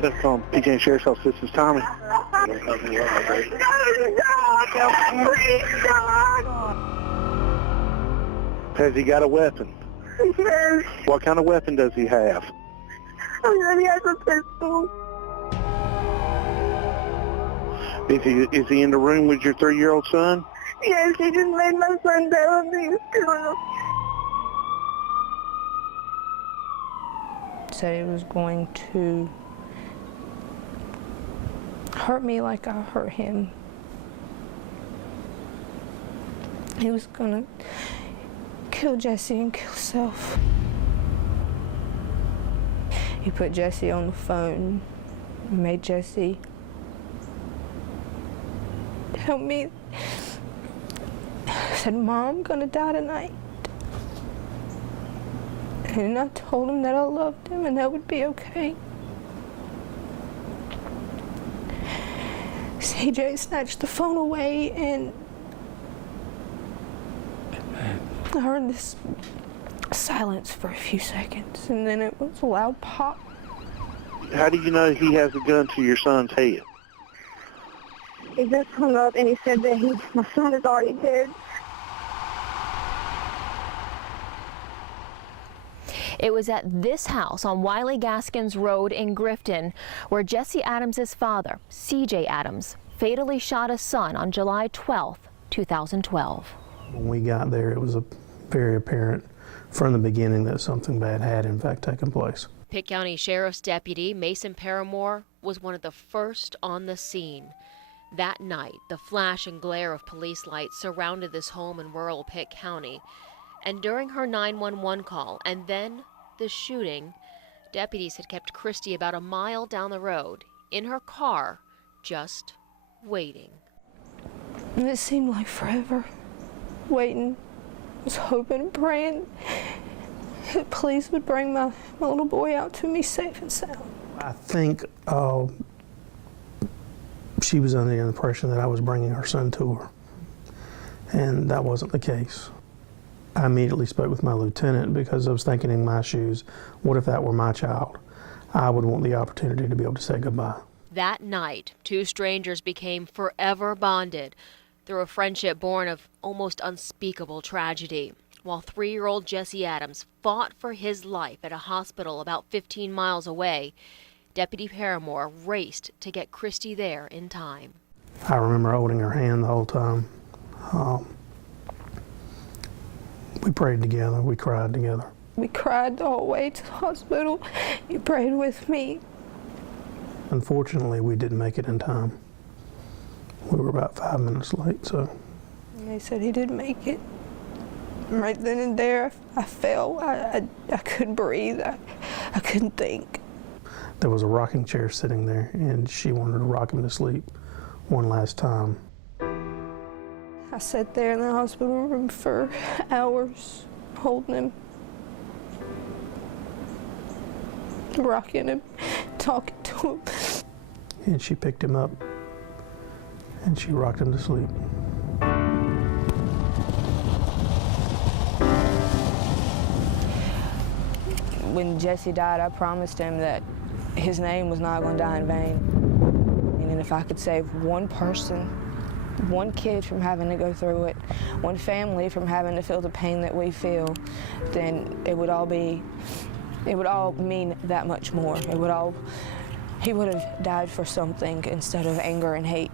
That's on PJ Sheriff's Office. This is Tommy. Has he got a weapon? Yes. What kind of weapon does he have? He has a pistol. Is he in the room with your 3-year-old son? Yes, he just made my son down on me. Said he was going to hurt me like I hurt him. He was gonna kill Jesse and kill himself. He put Jesse on the phone, made Jesse help me. Said, Mom, I'm gonna die tonight. And I told him that I loved him and that would be okay. CJ snatched the phone away and I heard this silence for a few seconds and then it was a loud pop. How do you know he has a gun to your son's head? He just hung up and he said that my son is already dead. It was at this house on Wiley Gaskins Road in Grifton where Jesse Adams' father, CJ Adams, fatally shot his son on July 12, 2012. When we got there, it was very apparent from the beginning that something bad had in fact taken place. Pitt County Sheriff's Deputy Mason Paramore was one of the first on the scene. That night, the flash and glare of police lights surrounded this home in rural Pitt County. And during her 911 call and then the shooting, deputies had kept Christy about a mile down the road in her car, just waiting. And it seemed like forever, waiting. I was hoping and praying that police would bring my little boy out to me safe and sound. I think she was under the impression that I was bringing her son to her, and that wasn't the case. I immediately spoke with my lieutenant because I was thinking in my shoes, what if that were my child? I would want the opportunity to be able to say goodbye. That night, two strangers became forever bonded through a friendship born of almost unspeakable tragedy. While 3-year-old Jesse Adams fought for his life at a hospital about 15 miles away, Deputy Paramore raced to get Christy there in time. I remember holding her hand the whole time. We prayed together, we cried together. We cried the whole way to the hospital. You prayed with me. Unfortunately, we didn't make it in time. We were about 5 minutes late, so. And they said he didn't make it. Right then and there, I fell. I couldn't breathe. I couldn't think. There was a rocking chair sitting there, and she wanted to rock him to sleep one last time. I sat there in the hospital room for hours, holding him, rocking him, talking to him. And she picked him up, and she rocked him to sleep. When Jesse died, I promised him that his name was not going to die in vain. And if I could save one person, one kid from having to go through it, one family from having to feel the pain that we feel, then it would all mean that much more. He would have died for something instead of anger and hate.